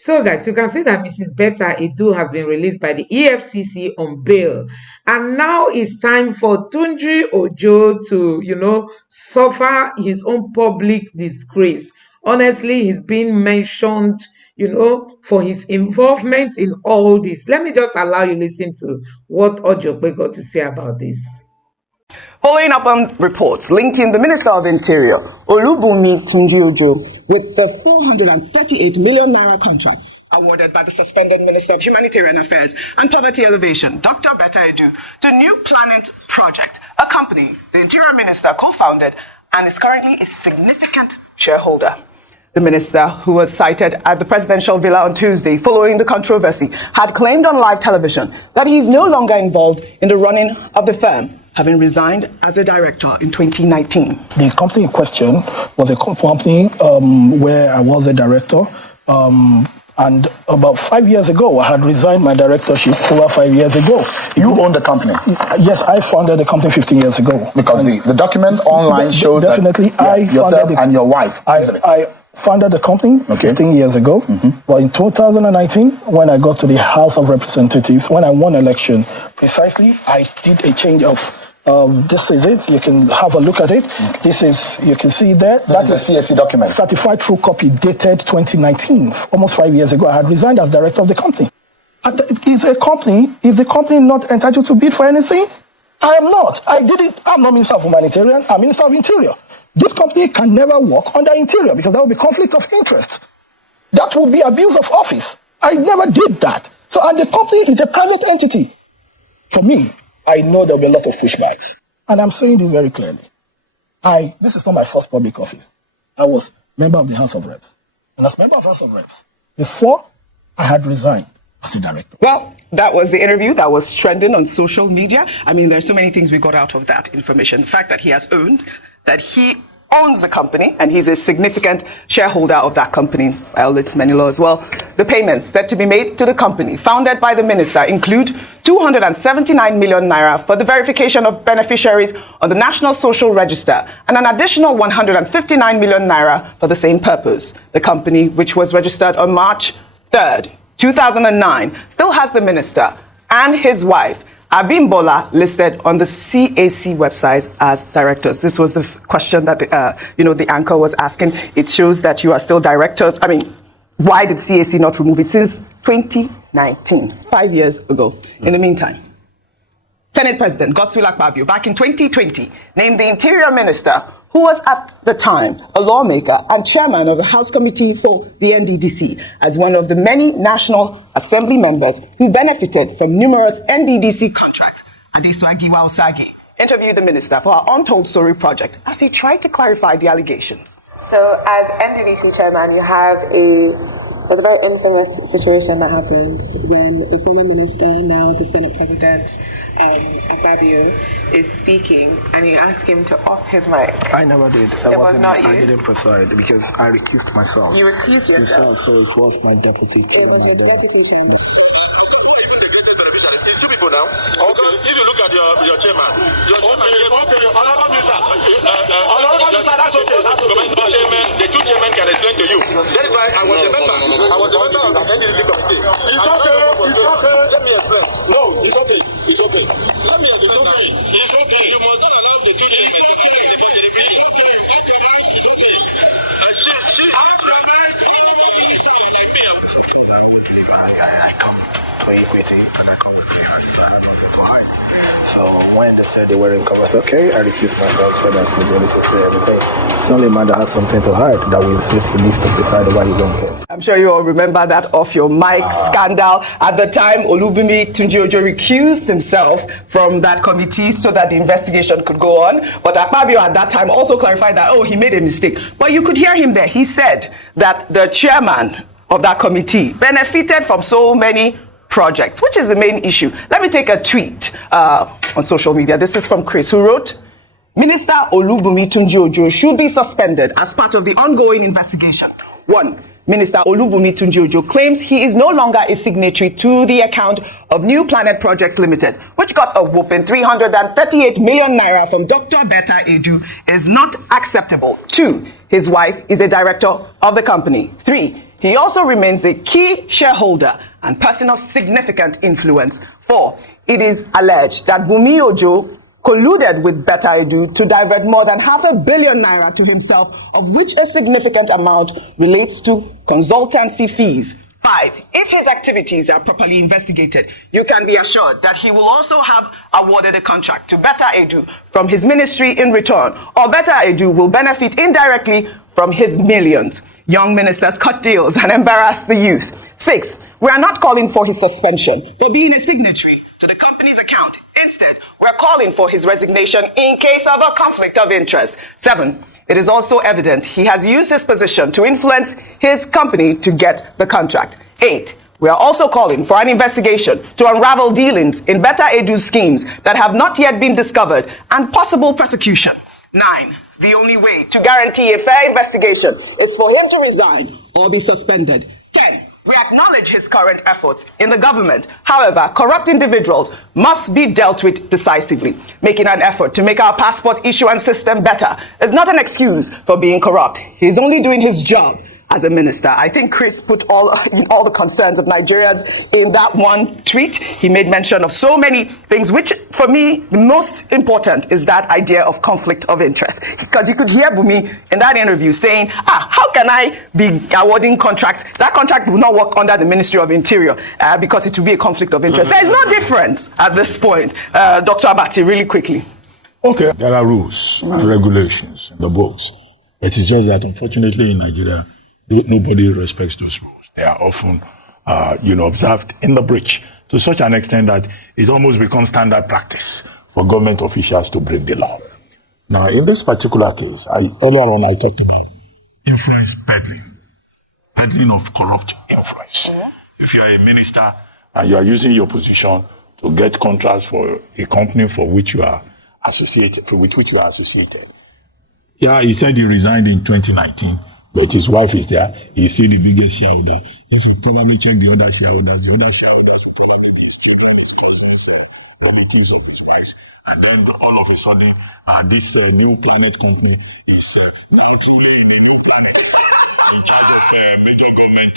So, guys, you can see that Mrs. Betta Edu has been released by the EFCC on bail. And now it's time for Tunji Ojo to, suffer his own public disgrace. Honestly, he's been mentioned, for his involvement in all this. Let me just allow you listen to what Ojope got to say about this. Following up on reports linking the Minister of Interior, Olubunmi Tunji Ojo, with the 438 million naira contract awarded by the suspended Minister of Humanitarian Affairs and Poverty Elevation, Dr. Betta Edu, to New Planet Project, a company the Interior Minister co-founded and is currently a significant shareholder. The minister, who was cited at the presidential villa on Tuesday following the controversy, had claimed on live television that he is no longer involved in the running of the firm, having resigned as a director in 2019. The company in question was a company where I was a director. And about 5 years ago, I had resigned my directorship over 5 years ago. You own the company? Yes, I founded the company 15 years ago. Because the document online shows definitely that yourself and your wife, isn't it? I founded the company 15 years ago. But in 2019, when I got to the House of Representatives, when I won election, precisely, I did a change of this is it. You can have a look at it. This is, you can see there. That is a CSC document. Certified true copy dated 2019, almost 5 years ago. I had resigned as director of the company. Is the company not entitled to bid for anything? I am not. I did it. I'm not Minister of Humanitarian. I'm Minister of Interior. This company can never work under Interior because that would be conflict of interest. That would be abuse of office. I never did that. So, and the company is a private entity. For me, I know there'll be a lot of pushbacks. And I'm saying this very clearly. This is not my first public office. I was member of the House of Reps. And as member of House of Reps, before I had resigned as a director. Well, that was the interview that was trending on social media. I mean, there's so many things we got out of that information. The fact that he has owned, that he owns the company and he's a significant shareholder of that company, violates many laws as well. The payments set to be made to the company founded by the minister include 279 million naira for the verification of beneficiaries on the National Social Register and an additional 159 million naira for the same purpose. The company, which was registered on March 3rd, 2009, still has the minister and his wife, Abimbola, listed on the CAC website as directors. This was the question that the anchor was asking. It shows that you are still directors. I mean, why did CAC not remove it since 2019, 5 years ago? In the meantime, Senate President Godswill Akpabio, back in 2020, named the Interior Minister, who was at the time a lawmaker and chairman of the House Committee for the NDDC, as one of the many National Assembly members who benefited from numerous NDDC contracts. Adesuagiwa Osagi interviewed the minister for our Untold Story project as he tried to clarify the allegations. So as NDDC chairman, there's a very infamous situation that happened when the former minister, now the Senate President, Akpabio, is speaking and you ask him to off his mic. I never did. It was not you? I didn't preside because I recused myself. You recused yourself? So it was my deputy chairman. It was your deputy chairman. Who are even the greatest beneficiaries? It's two people now. Okay. Because if you look at your chairman, Honorable Minister, that's okay. The two chairmen can explain to you. That is why I was a member. I was a member of the NDDC committee. It's okay. Let me explain. No, it's okay. It's okay. Let me explain now. It's okay. You must not allow the two chairmen to address the budget every day. It's okay. Off your mic. It's okay. Off your mic. Honorable Minister. Like me. Of course, I always believe I come to equity and I come with clean hands. So I had nothing to hide. So when they said they were in cover, I said, okay, I recused myself so that I could be able to say everything. It's only a man that has something to hide that will insist he needs to decide why he's on case. I'm sure you all remember that off your mic scandal. At the time, Olubunmi Tunji Ojo recused himself from that committee so that the investigation could go on. But Akpabio at that time also clarified that, he made a mistake. But you could hear him there. He said that the chairman of that committee benefited from so many projects, which is the main issue. Let me take a tweet on social media. This is from Chris, who wrote, Minister Olubunmi Tunji Ojo should be suspended as part of the ongoing investigation. 1. Minister Olubunmi Tunji Ojo claims he is no longer a signatory to the account of New Planet Projects Limited, which got a whopping 338 million naira from Dr. Betta Edu, is not acceptable. 2. His wife is a director of the company. 3. He also remains a key shareholder and person of significant influence. 4. It is alleged that Bumi Ojo colluded with Betta Edu to divert more than £500 million naira to himself, of which a significant amount relates to consultancy fees. 5. If his activities are properly investigated, you can be assured that he will also have awarded a contract to Betta Edu from his ministry in return, or Betta Edu will benefit indirectly from his millions. Young ministers cut deals and embarrass the youth. 6. We are not calling for his suspension for being a signatory to the company's account. Instead, we are calling for his resignation in case of a conflict of interest. 7. It is also evident he has used his position to influence his company to get the contract. 8. We are also calling for an investigation to unravel dealings in Betta Edu's schemes that have not yet been discovered and possible prosecution. 9. The only way to guarantee a fair investigation is for him to resign or be suspended. 10. We acknowledge his current efforts in the government. However, corrupt individuals must be dealt with decisively. Making an effort to make our passport issuance system better is not an excuse for being corrupt. He is only doing his job as a minister. I think Chris put all the concerns of Nigerians in that one tweet. He made mention of so many things, which for me, the most important is that idea of conflict of interest. Because you could hear Bumi in that interview saying, how can I be awarding contracts? That contract will not work under the Ministry of Interior because it will be a conflict of interest. There is no difference at this point. Dr. Abati, really quickly. Okay, there are rules and regulations in the books. It is just that, unfortunately, in Nigeria, nobody respects those rules. They are often, observed in the breach to such an extent that it almost becomes standard practice for government officials to break the law. Now, in this particular case, earlier on I talked about influence peddling of corrupt influence. If you are a minister and you are using your position to get contracts for a company for which you are associated, Yeah, he said he resigned in 2019. But his wife is there. He's still the biggest shareholder. If we probably check the other shareholders will probably be his children, his cousins, relatives of his wives. And then all of a sudden, this New Planet company is now truly in a new planet, in charge of major government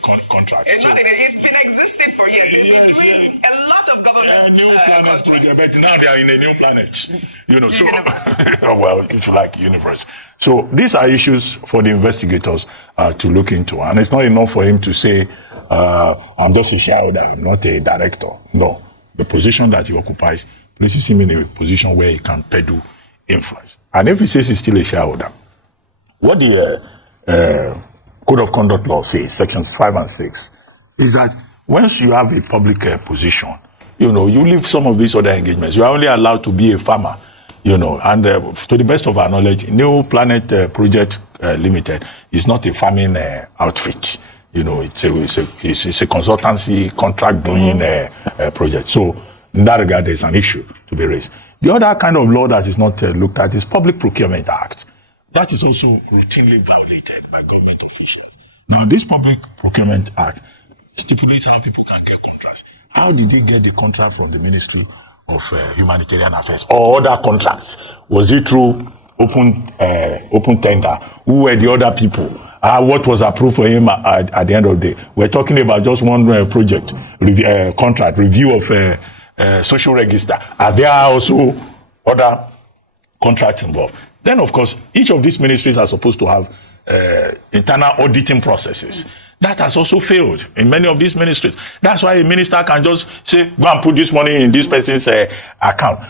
contracts. It's been existing for years. They've been doing a lot of government new planet project, but now they are in a new planet. Well, if you like, universe. So these are issues for the investigators to look into. And it's not enough for him to say, I'm just a shareholder, I'm not a director. No. The position that he occupies places him in a position where he can peddle influence. And if he says he's still a shareholder, what the Code of Conduct Law says, sections 5 and 6, is that once you have a public position, you leave some of these other engagements. You are only allowed to be a farmer. And to the best of our knowledge, New Planet Project Limited is not a farming outfit. It's a consultancy contract doing project. So in that regard, there's an issue to be raised. The other kind of law that is not looked at is Public Procurement Act. That is also routinely violated by government officials. Now, this Public Procurement Act stipulates how people can get contracts. How did they get the contract from the Ministry of Humanitarian Affairs or other contracts? Was it through open tender? Who were the other people? What was approved for him at the end of the day? We're talking about just one project, contract, review of social register. Are there also other contracts involved? Then, of course, each of these ministries are supposed to have internal auditing processes. That has also failed in many of these ministries. That's why a minister can just say, go and put this money in this person's account.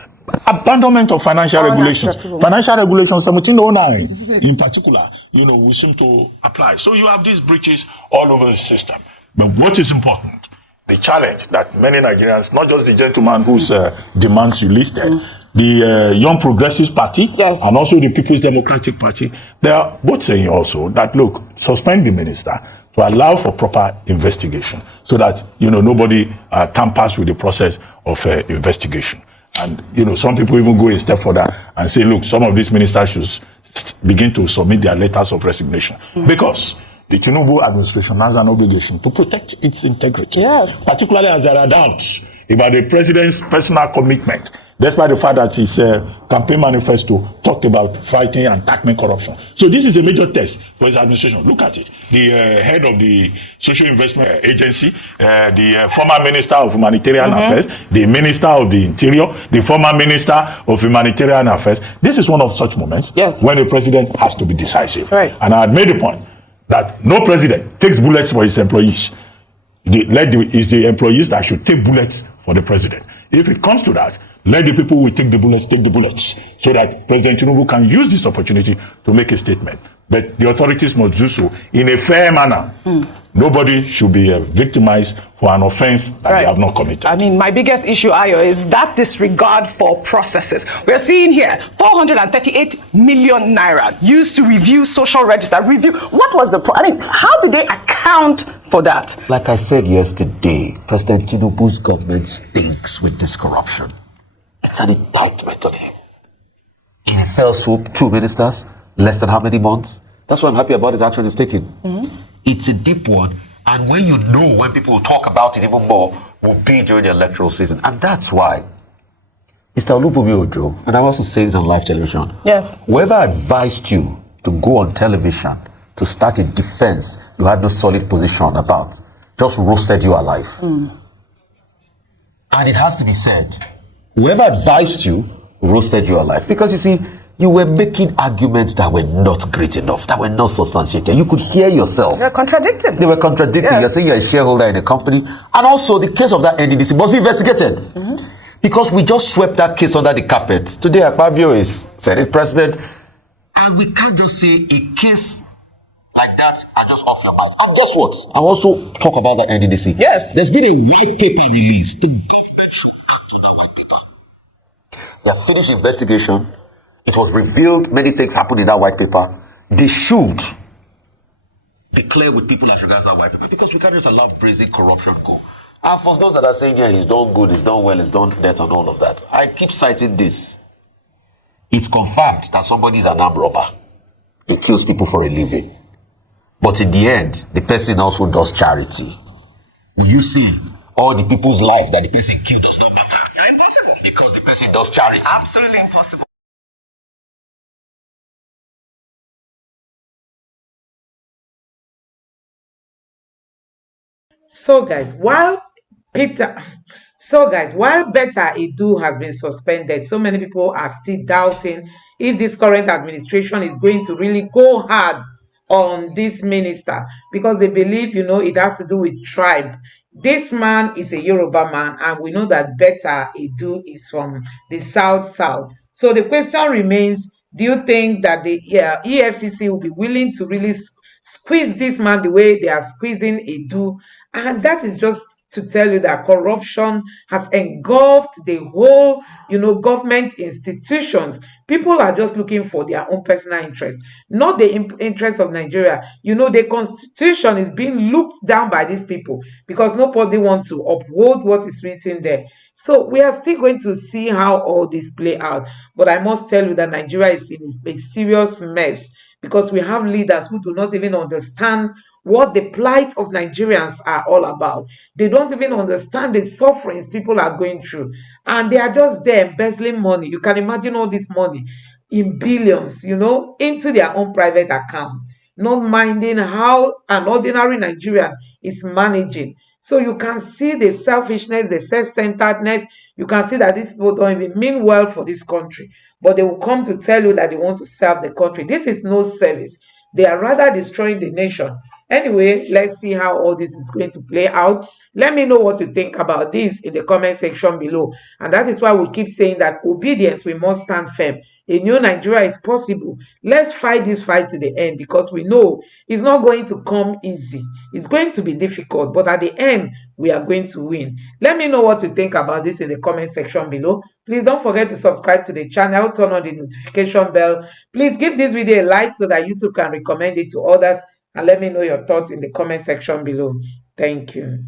Abandonment of financial regulations. Financial regulations 1709 in particular, will seem to apply. So you have these breaches all over the system. But what is important, the challenge that many Nigerians, not just the gentleman whose demands you listed, the Young Progressives Party, yes, and also the People's Democratic Party, they are both saying also that, look, suspend the minister to allow for proper investigation so that, nobody tampers with the process of investigation. And, some people even go a step further and say, look, some of these ministers should begin to submit their letters of resignation because the Tinubu administration has an obligation to protect its integrity, yes, particularly as there are doubts about the president's personal commitment. despite the fact that his campaign manifesto talked about fighting and tackling corruption. So this is a major test for his administration. Look at it. The head of the Social Investment Agency, the former Minister of Humanitarian Affairs, the Minister of the Interior, the former Minister of Humanitarian Affairs. This is one of such moments when a president has to be decisive. Right. And I had made the point that no president takes bullets for his employees. It's the employees that should take bullets for the president. If it comes to that, let the people who take the bullets, so that President Tinubu can use this opportunity to make a statement. But the authorities must do so in a fair manner. Nobody should be victimized for an offense that they have not committed. I mean, my biggest issue, Ayo, is that disregard for processes. We're seeing here 438 million naira used to review social register. What was the I mean, how did they account for that? Like I said yesterday, President Tinubu's government stinks with this corruption. It's an indictment on him. In a fell swoop, 2 ministers, less than how many months? That's why I'm happy about his action is taken. It's a deep one, and when people will talk about it even more, will be during the electoral season. And that's why Mr. Olubumi Ojo, and I'm also saying this on live television, whoever advised you to go on television to start a defense you had no solid position about, just roasted you alive. And it has to be said, whoever advised you roasted you alive. Because you see, you were making arguments that were not great enough, that were not substantiated. You could hear yourself. They're contradicting. They were contradicting. You're saying you're a shareholder in a company. And also, the case of that NDDC must be investigated. Because we just swept that case under the carpet. Today, Akpabio is Senate President. And we can't just say a case like that are just off your mind. And guess what? I also talk about that NDDC. There's been a white paper released. The government should act on that white paper. They have finished investigation. It was revealed many things happened in that white paper. They should be clear with people as regards that white paper, because we can't just allow brazen corruption go. And for those that are saying, yeah, he's done good, he's done well, he's done that and all of that, I keep citing this. It's confirmed that somebody is an armed robber. He kills people for a living. But in the end, the person also does charity. Will you say all the people's life that the person killed does not matter? Impossible. Because the person does charity. Absolutely impossible. So guys, while Better Edu has been suspended, so many people are still doubting if this current administration is going to really go hard on this minister, because they believe, it has to do with tribe. This man is a Yoruba man, and we know that Better Edu is from the South. So the question remains, do you think that the EFCC will be willing to really squeeze this man the way they are squeezing Edu? And that is just to tell you that corruption has engulfed the whole, government institutions. People are just looking for their own personal interest, not the interest of Nigeria. The constitution is being looked down by these people because nobody wants to uphold what is written there. So we are still going to see how all this play out. But I must tell you that Nigeria is in a serious mess, because we have leaders who do not even understand what the plight of Nigerians are all about. They don't even understand the sufferings people are going through. And they are just there embezzling money. You can imagine all this money in billions, into their own private accounts, not minding how an ordinary Nigerian is managing. So you can see the selfishness, the self-centeredness. You can see that these people don't even mean well for this country, but they will come to tell you that they want to serve the country. This is no service. They are rather destroying the nation. Anyway, let's see how all this is going to play out. Let me know what you think about this in the comment section below. And that is why we keep saying that obedience, we must stand firm. A new Nigeria is possible. Let's fight this fight to the end, because we know it's not going to come easy. It's going to be difficult, but at the end, we are going to win. Let me know what you think about this in the comment section below. Please don't forget to subscribe to the channel, turn on the notification bell. Please give this video a like so that YouTube can recommend it to others. And let me know your thoughts in the comment section below. Thank you.